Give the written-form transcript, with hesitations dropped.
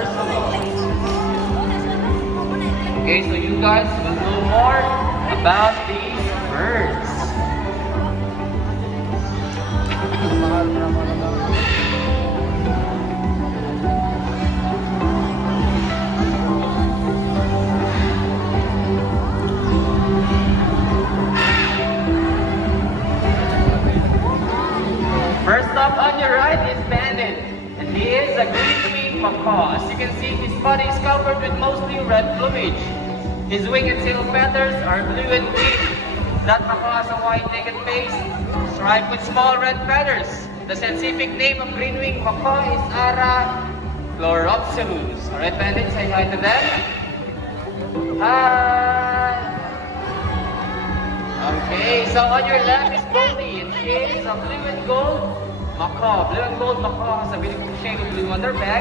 personal. Okay, so you guys will know more about these birds. First up on your right is Bandit, and he is a green-winged macaw. As you can see, his body is covered with mostly red plumage. His wing and tail feathers are blue and green. That macaw has a white-naked face, striped with small red feathers. The scientific name of green-winged macaw is Chloropsilus. Alright, Bandit, say hi to them. Hi! Okay, so on your left is Goldie, and she is a blue and gold macaw. Blue and gold macaw has a beautiful shade of blue on their back.